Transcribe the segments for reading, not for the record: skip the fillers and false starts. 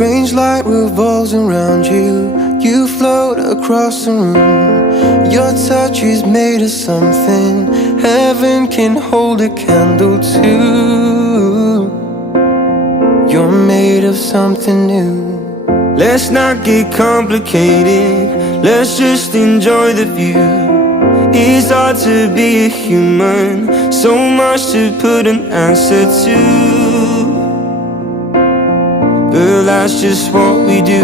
strange light revolves around you. You float across the room. Your touch is made of something heaven can hold a candle to. You're made of something new. Let's not get complicated, let's just enjoy the view. It's hard to be a human, so much to put an answer to, but that's just what we do.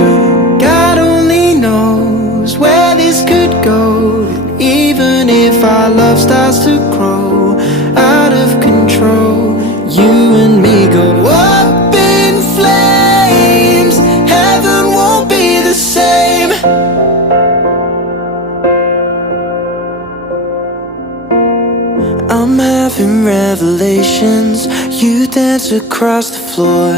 God only knows where this could go. And even if our love starts to grow out of control, you and me go up in flames. Heaven won't be the same. I'm having revelations. You dance across the floor.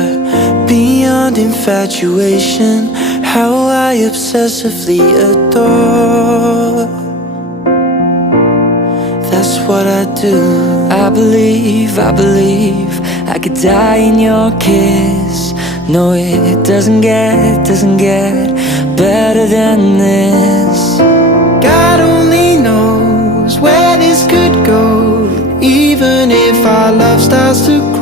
Beyond infatuation, how I obsessively adore. That's what I do. I believe I could die in your kiss. No, it doesn't get better than this. God only knows where this could go. Even if our love starts to grow